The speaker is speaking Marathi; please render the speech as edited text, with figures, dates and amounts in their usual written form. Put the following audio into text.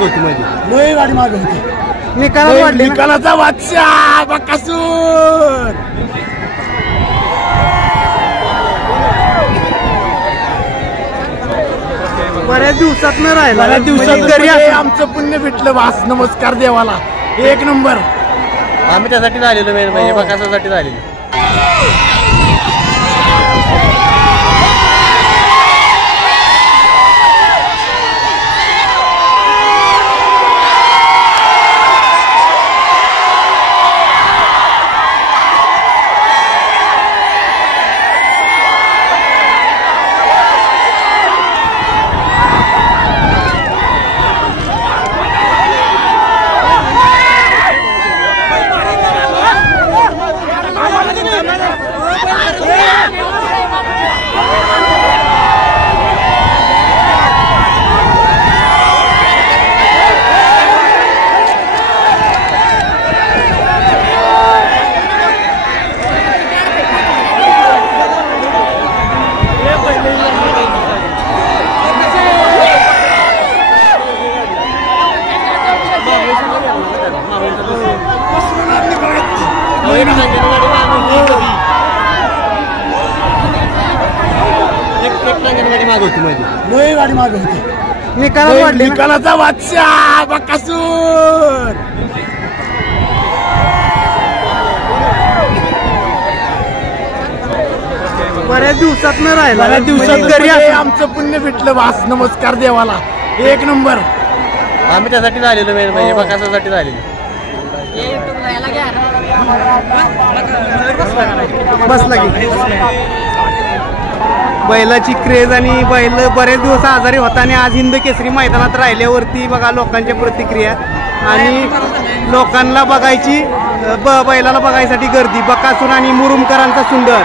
होती माझी लय गाडी मागे होती निकालात वाढले ना? निकालाचा बादशाह बकासूर बऱ्याच दिवसात न राहिला बऱ्याच दिवसात म्हणजे घरी म्हणजे आमचं पुण्य भेटलं वास नमस्कार देवाला एक नंबर आम्ही त्यासाठी झालेलो मेन म्हणजे बकासूरसाठी झालेलो होती माझी लय गाडी मागे होती निकालात वाढले ना? निकालाचा बादशाह बकासूर बऱ्याच दिवसात न राहिला बऱ्याच दिवसात म्हणजे घरी म्हणजे आमचं पुण्य भेटलं वास नमस्कार देवाला एक नंबर आम्ही त्यासाठी झालेलो मेन म्हणजे बकासूरसाठी झालेलो बसला की बैलाची क्रेज आणि बैल बरेच दिवस आजारी होता आणि आज हिंद केसरी मैदानात राहिल्यावरती बघा लोकांच्या प्रतिक्रिया आणि लोकांना बघायची बैलाला बघायसाठी गर्दी बकासूर आणि मुरुमकरांचा सुंदर